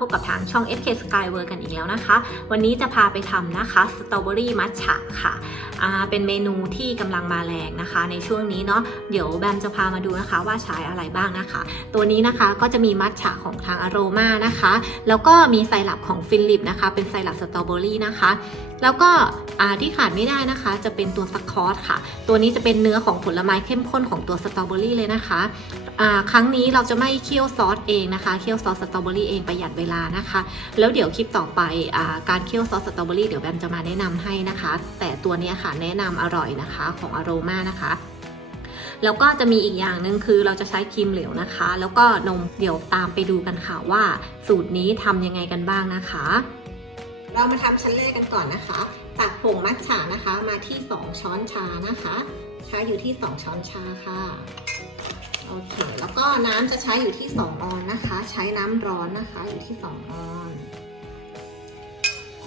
พบกับทางช่อง FK Skyworld กันอีกแล้วนะคะ วันนี้จะพาไปทำนะคะสตรอเบอรี่มัทฉะค่ะเป็นเมนูที่กำลังมาแรงนะคะ ในช่วงนี้เนาะเดี๋ยวแบมจะพามาดูนะคะว่าใช้อะไรบ้างนะคะ ตัวนี้นะคะก็จะมีมัทฉะของทางอโรมานะคะ แล้วก็มีไซรัปของฟิลิปนะคะ เป็นไซรัปสตรอเบอรี่นะคะแล้วก็ที่ขาดไม่ได้นะคะ จะเป็นตัวสคอตค่ะ ตัวนี้จะเป็นเนื้อของผลไม้เข้มข้นของตัวสตรอเบอรี่เลยนะคะครั้งนี้เราจะไม่เคี่ยวซอสเองนะคะ เคี่ยวซอสสตรอเบอรี่เองประหยัดเวลานะคะ แล้วเดี๋ยวคลิปต่อไปอการเคี่ยวซอสสตรอเบอรี่เดี๋ยวแบมจะมาแนะนำให้นะคะ แต่ตัวนี้ค่ะแนะนำอร่อยนะคะของอโรมานะคะแล้วก็จะมีอีกอย่างหนึ่งคือเราจะใช้ครีมเหลวนะคะ แล้วก็นมเดี๋ยวตามไปดูกันค่ะว่า สูตรนี้ทำยังไงกันบ้างนะคะ เรามาทำชั้นแรกกันก่อนนะคะ ตักผงมัทฉะนะคะมาที่ 2 ช้อนชานะคะใช้อยู่ที่ 2 ช้อนชาค่ะโอเคแล้วก็น้ำจะใช้อยู่ที่ 2 ออนนะคะ ใช้น้ำร้อนนะคะอยู่ที่ 2 ออน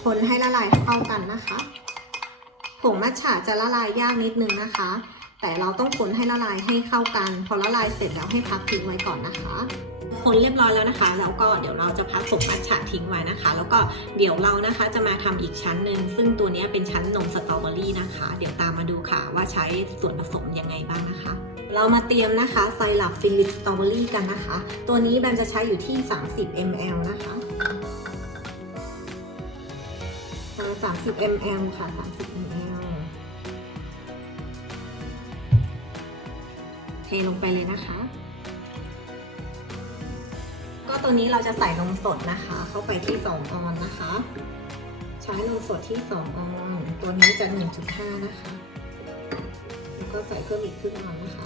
คนให้ละลายเข้ากันนะคะ ผงมัทฉะจะละลายยากนิดนึงนะคะ แต่เราต้องคนให้ละลายให้เข้ากัน พอละลายเสร็จแล้วให้พักทิ้งไว้ก่อนนะคะ คนเรียบร้อยแล้วนะคะ แล้วก็เดี๋ยวเราจะพักผงมัทฉะทิ้งไว้นะคะ แล้วก็เดี๋ยวเรานะคะจะมาทำอีกชั้นหนึ่งซึ่งตัวนี้เป็นชั้นนมสตรอเบอรี่นะคะ เดี๋ยวตามมาดูค่ะว่าใช้ส่วนผสมยังไงบ้างนะคะเรามาเตรียมนะคะไซรัปฟิลิปสตรอเบอรี่กันนะคะ ตัวนี้แบมจะใช้อยู่ที่ 30 ml นะคะ 30 ml ค่ะ 30 ml เทลงไปเลยนะคะ ก็ตัวนี้เราจะใส่นมสดนะคะ เข้าไปที่ 2 ออนนะคะ ใช้นมสดที่ 2 ออนตัวนี้จะ 1.5 นะคะ แล้วก็ใส่เพิ่มอีกครึ่งออนนะคะ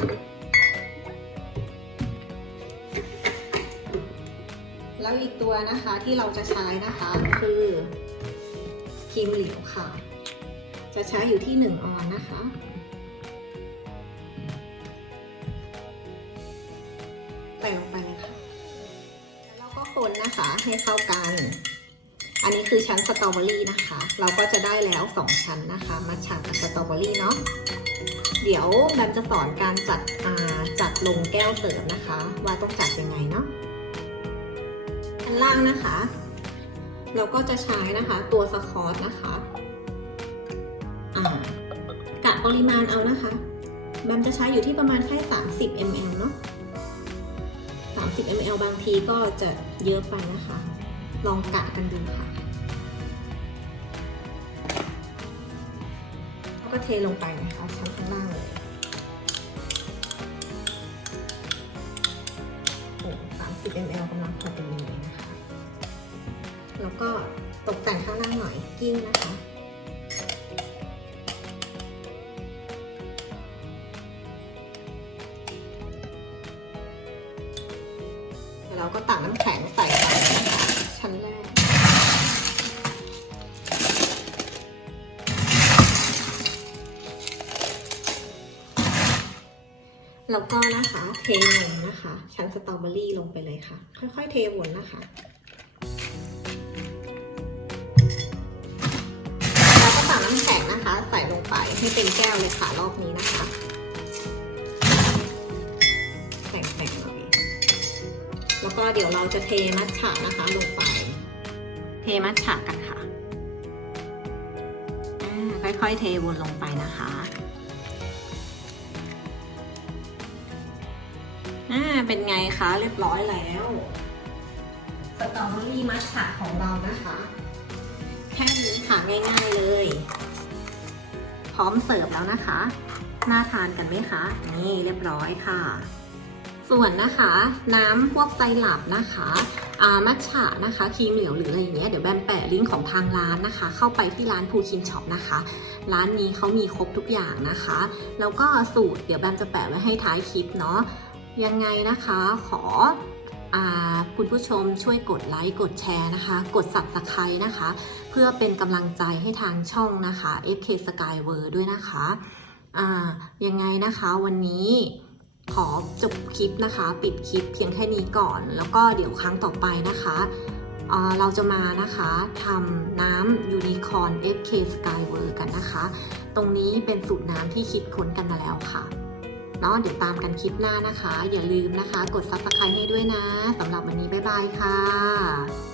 แล้วอีกตัวนะคะที่เราจะใช้นะคะคือครีมเหลวค่ะ จะใช้อยู่ที่ 1 ออนนะคะ ใส่ลงไปเลยค่ะแล้วเราก็คนนะคะให้เข้ากัน อันนี้คือชั้นสตรอเบอรี่นะคะ เราก็จะได้แล้ว 2 ชั้นนะคะมาฉากับสตรอเบอรี่เนาะเดี๋ยวแบมจะสอนการจัดจัดลงแก้วเสริมนะคะ ว่าต้องจัดยังไงเนาะชั้นล่างนะคะ เราก็จะใช้นะคะตัวสคอตนะคะกะปริมาณเอานะคะแบมจะใช้อยู่ที่ประมาณแค่ 30 ml เนาะ 30 ml บางทีก็จะเยอะไปนะคะ ลองกะกันดูค่ะแล้วก็เทลงไปนะคะชั้นข้างล่างเลยโอ้30 ml กำลังพอดีเลยนะคะ แล้วก็ตกแต่งข้างล่างหน่อยกิ้งนะคะ เราก็ตักน้ำแข็งใส่ไปนะคะชั้นแรก แล้วก็นะคะเทนมนะคะ ชั้นสตรอเบอรี่ลงไปเลยค่ะ ค่อยๆ เทวนนะคะแล้วก็ตักน้ำแข็งนะคะ ใส่ลงไปให้เป็นแก้วเลยค่ะรอบนี้นะคะ แล้วก็เดี๋ยวเราจะเทมัทฉะนะคะลงไป เทมัทฉะกันค่ะอ่าค่อยๆเทวนลงไปนะคะอ่าเป็นไงคะเรียบร้อยแล้วสตรอเบอรี่มัทฉะของเรานะคะ แค่นี้ค่ะง่ายๆเลย พร้อมเสิร์ฟแล้วนะคะ น่าทานกันไหมคะ นี่เรียบร้อยค่ะ ส่วนนะคะน้ำพวกไซรัปนะคะอามัทฉะนะคะครีมเหลวหรืออะไรอย่างเงี้ยเดี๋ยวแบมแปะลิงก์ของทางร้านนะคะ เข้าไปที่ร้านพูคินช็อปนะคะ ร้านนี้เขามีครบทุกอย่างนะคะ แล้วก็สูตรเดี๋ยวแบมจะแปะไว้ให้ท้ายคลิปเนาะยังไงนะคะขอคุณผู้ชมช่วยกดไลค์กดแชร์นะคะ กด subscribe นะคะ เพื่อเป็นกำลังใจให้ทางช่องนะคะ FK Skyward ด้วยนะคะยังไงนะคะวันนี้ ขอจบคลิปนะคะ ปิดคลิปเพียงแค่นี้ก่อน แล้วก็เดี๋ยวครั้งต่อไปนะคะเราจะมานะคะทำน้ำยูนิคอน FK Skyward กันนะคะ ตรงนี้เป็นสูตรน้ำที่คิดค้นกันมาแล้วค่ะเนาะเดี๋ยวตามกันคลิปหน้านะคะ อย่าลืมนะคะ กด subscribe ให้ด้วยนะสำหรับวันนี้ บ๊ายบายค่ะ